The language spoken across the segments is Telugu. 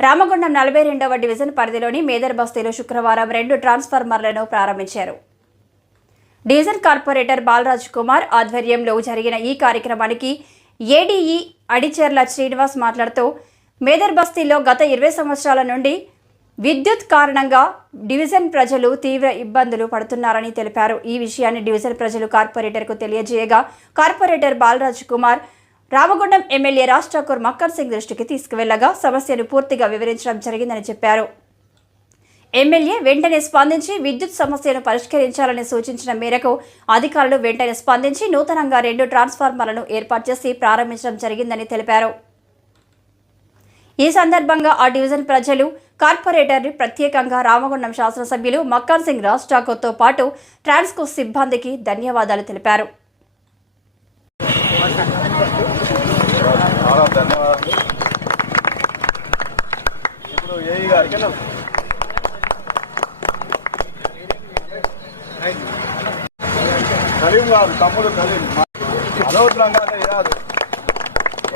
రామగుండం నలభై రెండవ డివిజన్ పరిధిలోని మేదర్ బస్తీలో శుక్రవారం రెండు ట్రాన్స్ఫార్మర్లను ప్రారంభించారు. డివిజన్ కార్పొరేటర్ బాలరాజ్ కుమార్ ఆధ్వర్యంలో జరిగిన ఈ కార్యక్రమానికి ఏడీఈ అడిచెర్ల శ్రీనివాస్ మాట్లాడుతూ మేదర్ బస్తీలో గత ఇరవై సంవత్సరాల నుండి విద్యుత్ కారణంగా డివిజన్ ప్రజలు తీవ్ర ఇబ్బందులు పడుతున్నారని తెలిపారు. ఈ విషయాన్ని డివిజన్ ప్రజలు కార్పొరేటర్కు తెలియజేయగా కార్పొరేటర్ బాలరాజ్ కుమార్ రామగుండం ఎమ్మెల్యే రాజ్ ఠాకూర్ మక్కర్ సింగ్ దృష్టికి తీసుకువెళ్ళగా సమస్యను పూర్తిగా వివరించడం జరిగిందని చెప్పారు. ఎమ్మెల్యే వెంటనే స్పందించి విద్యుత్ సమస్యను పరిష్కరించాలని సూచించిన మేరకు అధికారులు వెంటనే స్పందించి నూతనంగా రెండు ట్రాన్స్ఫార్మర్లను ఏర్పాటు చేసి ప్రారంభించడం జరిగిందని తెలిపారు. ఈ సందర్భంగా ఆ డివిజన్ ప్రజలు కార్పొరేటర్ని ప్రత్యేకంగా రామగుండం శాసనసభ్యులు మక్కర్ సింగ్ రాజ్ ఠాకూర్తో పాటు ట్రాన్స్కో సిబ్బందికి ధన్యవాదాలు తెలిపారు. ధన్యవాదాలు. ఇప్పుడు ఏఈ గారికి కలీం గారు తమ్ముడు కలీం. అనవసరంగా కాదు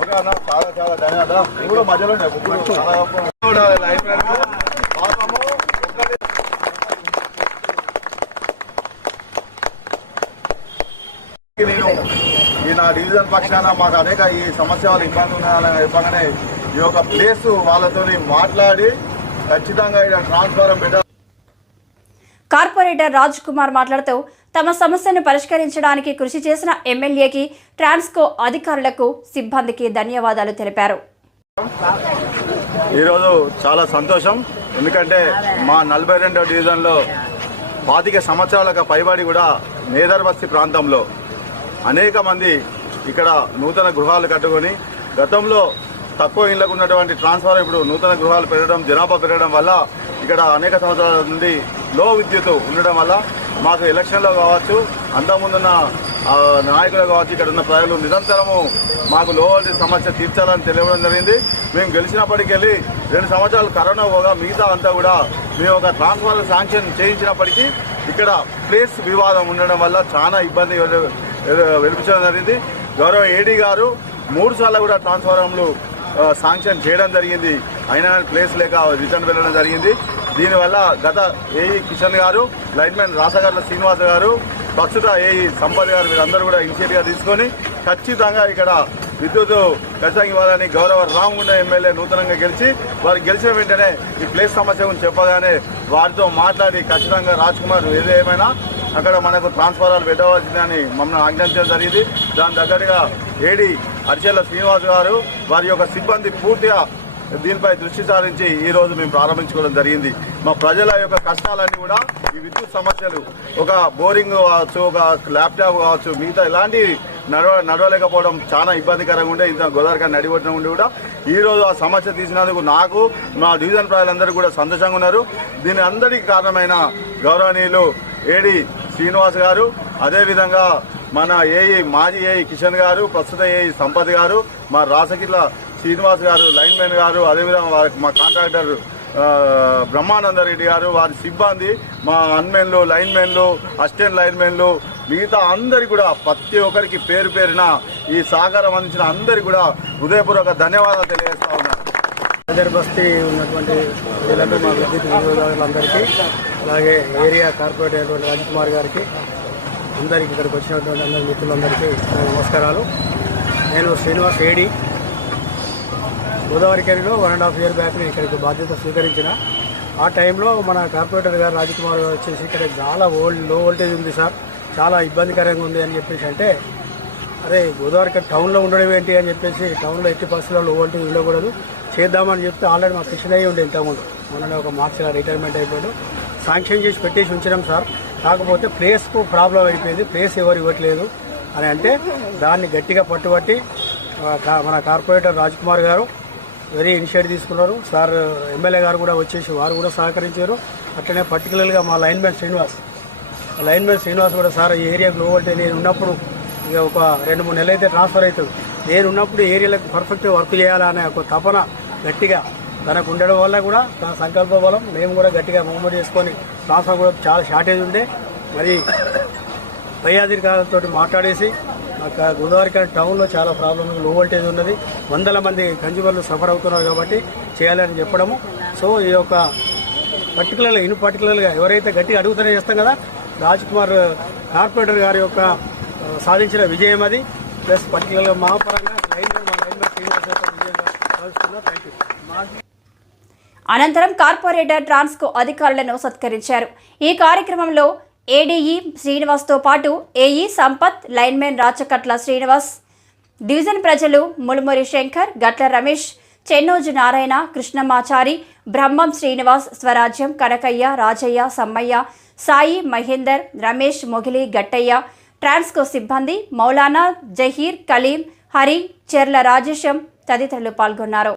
ఒక చాలా చాలా ధన్యవాదాలు. ఇప్పుడు మధ్యలో ఉండే, ముగ్గురు లైఫ్ పాపము ఒక్కటి నేను ఈ నా డివిజన్ పక్షాన మాకు అనేక ఈ సమస్యలు ఇబ్బంది ఉన్నాయని చెప్పగానే ఈ యొక్క ప్లేస్ వాళ్ళతో మాట్లాడి ఖచ్చితంగా ఇక్కడ ట్రాన్స్ఫారం పెట్టాలి. కార్పొరేటర్ రాజ్ కుమార్ మాట్లాడుతూ తమ సమస్యను పరిష్కరించడానికి కృషి చేసిన ఎమ్మెల్యేకి ట్రాన్స్కో అధికారులకు సిబ్బందికి ధన్యవాదాలు తెలిపారు. ఈరోజు చాలా సంతోషం. ఎందుకంటే మా నలభై రెండో డివిజన్లో పాతిక సంవత్సరాలకు పైబడి కూడా మేదర్ బస్తీ ప్రాంతంలో అనేక మంది ఇక్కడ నూతన గృహాలు కట్టుకొని గతంలో తక్కువ ఇళ్ళకు ఉన్నటువంటి ట్రాన్స్ఫార్ ఇప్పుడు నూతన గృహాలు పెరగడం జనాభా పెరగడం వల్ల ఇక్కడ అనేక సంవత్సరాల నుండి లో విద్యుత్ ఉండడం వల్ల మాకు ఎలక్షన్లో కావచ్చు అంతకుముందున్న నాయకులు కావచ్చు ఇక్కడ ఉన్న ప్రజలు నిరంతరము మాకు లో వోల్టేజ్ సమస్య తీర్చాలని తెలియడం జరిగింది. మేము గెలిచినప్పటికెళ్ళి రెండు సంవత్సరాలు కరోనా పోగా మిగతా అంతా కూడా మేము ఒక ట్రాన్స్ఫార్మర్ శాంక్షన్ చేయించినప్పటికీ ఇక్కడ ప్లేస్ వివాదం ఉండడం వల్ల చాలా ఇబ్బంది ఎదు- వెలిపించడం జరిగింది. గౌరవ ఏడీ గారు మూడు సార్లు కూడా ట్రాన్స్ఫారంలు శాంక్షన్ చేయడం జరిగింది. అయినా ప్లేస్ లేక రిటర్న్ వెళ్ళడం జరిగింది. దీనివల్ల గత ఏఈ కిషన్ గారు లైన్మెన్ రాసగర్ల శ్రీనివాస్ గారు ప్రస్తుత ఏఈ సంపత్ గారు వీరందరూ కూడా ఇనిషియేటివ్గా తీసుకొని ఖచ్చితంగా ఇక్కడ విద్యుత్ ఖచ్చితంగా ఇవ్వాలని గౌరవ రామగుండ ఎమ్మెల్యే నూతనంగా గెలిచి వారు గెలిచిన వెంటనే ఈ ప్లేస్ సమస్య గురించి చెప్పగానే వారితో మాట్లాడి ఖచ్చితంగా రాజ్ కుమార్ ఏదేమైనా అక్కడ మనకు ట్రాన్స్ఫారాలు పెట్టవలసిందని మమ్మల్ని ఆజ్ఞాపించడం జరిగింది. దాని దగ్గరగా ఏడి అరిచెల్ల శ్రీనివాస్ గారు వారి యొక్క సిబ్బంది పూర్తిగా దీనిపై దృష్టి సారించి ఈ రోజు మేము ప్రారంభించుకోవడం జరిగింది. మా ప్రజల యొక్క కష్టాలన్నీ కూడా ఈ విద్యుత్ సమస్యలు ఒక బోరింగ్ కావచ్చు ఒక ల్యాప్టాప్ కావచ్చు మిగతా ఇలాంటి నడవ నడవలేకపోవడం చాలా ఇబ్బందికరంగా ఉండే ఇంత గోదావరిగా నడిగొట్టడం ఉండి కూడా ఈ రోజు ఆ సమస్య తీసినందుకు నాకు మా డివిజన్ ప్రజలందరూ కూడా సంతోషంగా ఉన్నారు. దీని అందరికీ కారణమైన గౌరవనీయులు ఏడి శ్రీనివాస్ గారు అదేవిధంగా మన ఏఈ మాజీ ఏఈ కిషన్ గారు ప్రస్తుత ఏఈ సంపత్ గారు మా రాసకిట్ల శ్రీనివాస్ గారు లైన్మెన్ గారు అదేవిధంగా వారికి మా కాంట్రాక్టర్ బ్రహ్మానంద రెడ్డి గారు వారి సిబ్బంది మా అన్మెన్లు లైన్మెన్లు అసిస్టెంట్ లైన్మెన్లు మిగతా అందరి కూడా ప్రతి ఒక్కరికి పేరు పేరిన ఈ సహకారం అందించిన అందరికి కూడా హృదయపూర్వక ధన్యవాదాలు తెలియజేస్తా ఉన్నాను బస్తీ ఉన్నటువంటి ప్రజలకు మా విద్యుత్ వినియోగదారులందరికీ అలాగే ఏరియా కార్పొరేటర్ అయినటువంటి రాజ్కుమార్ గారికి అందరికీ ఇక్కడికి వచ్చినటువంటి అందరి మిత్రులందరికీ నమస్కారాలు. నేను Srinivas AD. Godavari కెరీలో one and half year back నేను ఇక్కడికి బాధ్యత స్వీకరించిన. ఆ టైంలో మన కార్పొరేటర్ గారు రాజ్కుమార్ గారు వచ్చేసి ఇక్కడ చాలా ఓల్డ్లో వోల్టేజ్ ఉంది సార్. చాలా ఇబ్బందికరంగా ఉంది అని చెప్పేసి అంటే అరే గోదావరి టౌన్లో ఉండడం ఏంటి అని చెప్పేసి టౌన్లో ఎట్టి పరిస్థితుల్లో లో వోల్టేజ్ ఉండకూడదు. చేద్దామని చెప్తే ఆల్రెడీ మాకు కృష్ణ అయ్యి ఉండే ఇంతకుముందు. మొన్న ఒక మార్చిలో రిటైర్మెంట్ అయిపోయాడు. శాంక్షన్ చేసి పెట్టేసి ఉంచడం సార్. కాకపోతే ప్లేస్కు ప్రాబ్లం అయిపోయింది. ప్లేస్ ఎవరు ఇవ్వట్లేదు అని అంటే దాన్ని గట్టిగా పట్టుబట్టి మన కార్పొరేటర్ రాజ్కుమార్ గారు వెరీ ఇనిషియేటివ్ తీసుకున్నారు. సార్ ఎమ్మెల్యే గారు కూడా వచ్చేసి వారు కూడా సహకరించారు. అట్లనే పర్టికులర్గా మా లైన్మెన్ శ్రీనివాస్ లైన్మెన్ శ్రీనివాస్ కూడా సార్ ఈ ఏరియా లో అంటే నేను ఉన్నప్పుడు ఇక ఒక రెండు మూడు నెలలు అయితే ట్రాన్స్ఫర్ అవుతుంది. నేను ఉన్నప్పుడు ఈ ఏరియాలకు పర్ఫెక్ట్గా వర్క్ చేయాలనే ఒక తపన గట్టిగా తనకు ఉండడం వల్ల కూడా తన సంకల్ప బలం మేము కూడా గట్టిగా మూమెంట్ చేసుకొని రాష్ట్రం కూడా చాలా షార్టేజ్ ఉండే. మరి పై అధికారులతో మాట్లాడేసి అక్కడ గోదావరి టౌన్లో చాలా ప్రాబ్లం లో వోల్టేజ్ ఉన్నది. వందల మంది కన్జ్యూమర్లు సఫర్ అవుతున్నారు కాబట్టి చేయాలని చెప్పడము. సో ఈ యొక్క పర్టికులర్గా ఇన్ పర్టికులర్గా ఎవరైతే గట్టిగా అడుగుతూనే చేస్తాం కదా రాజ్ కుమార్ కార్పొరేటర్ గారి యొక్క సాధించిన విజయం అది. ప్లస్ పర్టికులర్గా మహాపరంగా లైన్ మా లైన్ మ్యాన్ శ్రీనివాస్ యొక్క విజయంగా భావిస్తున్నా థ్యాంక్ యూ అనంతరం కార్పొరేటర్ ట్రాన్స్కో అధికారులను సత్కరించారు. ఈ కార్యక్రమంలో ఏడీఈ శ్రీనివాస్తో పాటు AE Sampath linemen Rachakatla Srinivas division ప్రజలు ములుమురి శంకర్ గట్ల రమేష్ చెన్నోజు నారాయణ కృష్ణమాచారి బ్రహ్మం శ్రీనివాస్ స్వరాజ్యం కనకయ్య రాజయ్య సమ్మయ్య సాయి మహేందర్ రమేష్ మొగిలి గట్టయ్య ట్రాన్స్కో సిబ్బంది మౌలానా జహీర్ కలీం హరి చెర్ల రాజేశం తదితరులు పాల్గొన్నారు.